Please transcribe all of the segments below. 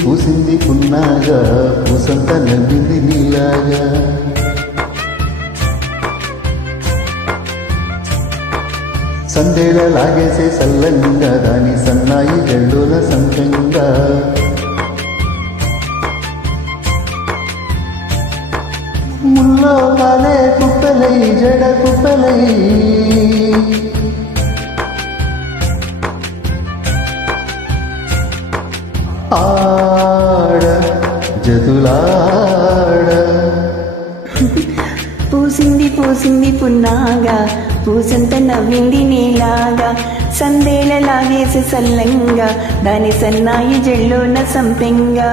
పూసింది పున్నాగా పూసంత నవ్వింది నీలాగా సందేళ లాగేసే సల్లంగా దాని సన్నాయి జల్లుల సంతంగా ముల్లో కాలే కుప్పలై జడ కుప్పలై ఆడ జతులాడ పూసింది పూసింది పున్నాగా పూసంత నవ్వింది నీలాగా సందేళ లాగేసి సల్లంగా దాని సన్నాయి జల్లోన సంపెంగా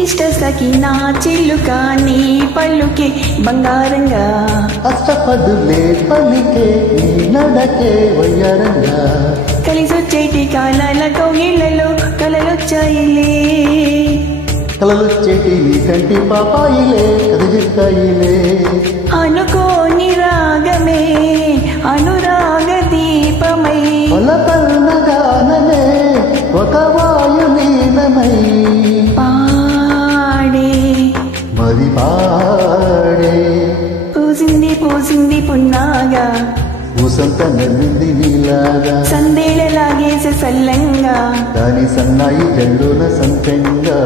ఇష్ట సఖి నా చిల్లుక నీ పళ్ళుకే బంగారంగా అష్టపదులే పలికే నీ నడకే వయ్యారంగా కలిసొచ్చేటి కాలాల కౌగిళ్లలో కలలొచ్చాయిలే కలలొచ్చేటి నీ కంటి పాపాయిలే కదిజిస్తాయిలే అనుకోని రాగమే అనురాగ దీపమై పలపల్న గానమే ఒక వాయు నీలమై మరి పాడే పూసింది పూసింది పున్నాగా పూసంత నవ్వింది నీలాగా సందేళ లాగేసే సల్లంగా దాని సన్నాయి జల్లుల సంతంగా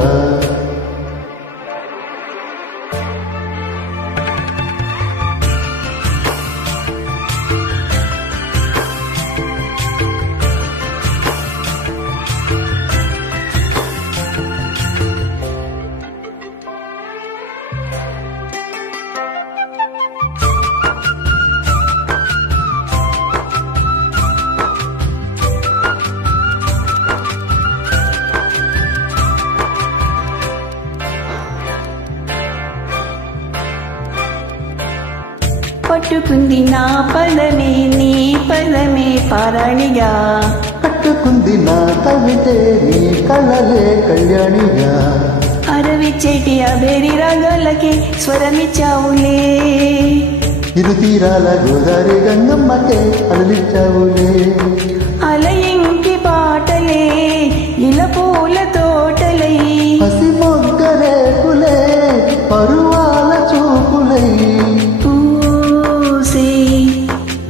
పట్టుకుంది నా పదమే నీ పదమే పారాణిగా పట్టుకుంది నా కవితే నీ కళలే కళ్యాణిగా అరవిచ్చేటి అవేరి రాగాలకి స్వరమిచ్చావులే ఇరు తీరాల గోదారి గంగమ్మకే అలలిచ్చావులే అలయింకి పాటలే ఇల పూల తోటలై పసి మొగ్గరేకులే పరువాల చూపులై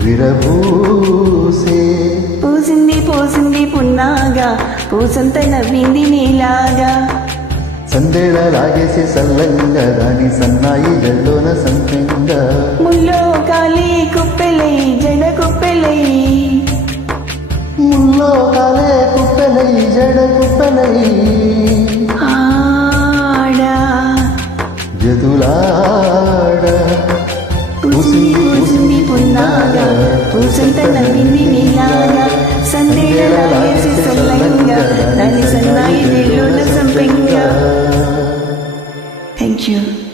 విరబూసే పూసింది పూసింది పున్నాగా పూసంత నవ్వింది నీలాగా సందేళ లాగేసి సల్లంగా దాని సన్నాయి జల్లోన సంతంగా ముల్లో కాలి కుప్పెలై జడ కుప్పెలై ముల్లో కాలే కుప్పెలై జడ కుప్పెలై ఆడ జతులాడ పూసింది పూసింది పున్నాగా పూసంత నవ్వింది నీలాగా సందేళ లాగేసి సల్లంగా దాని సన్నాయి జల్లోన సంపెంగా. Thank you.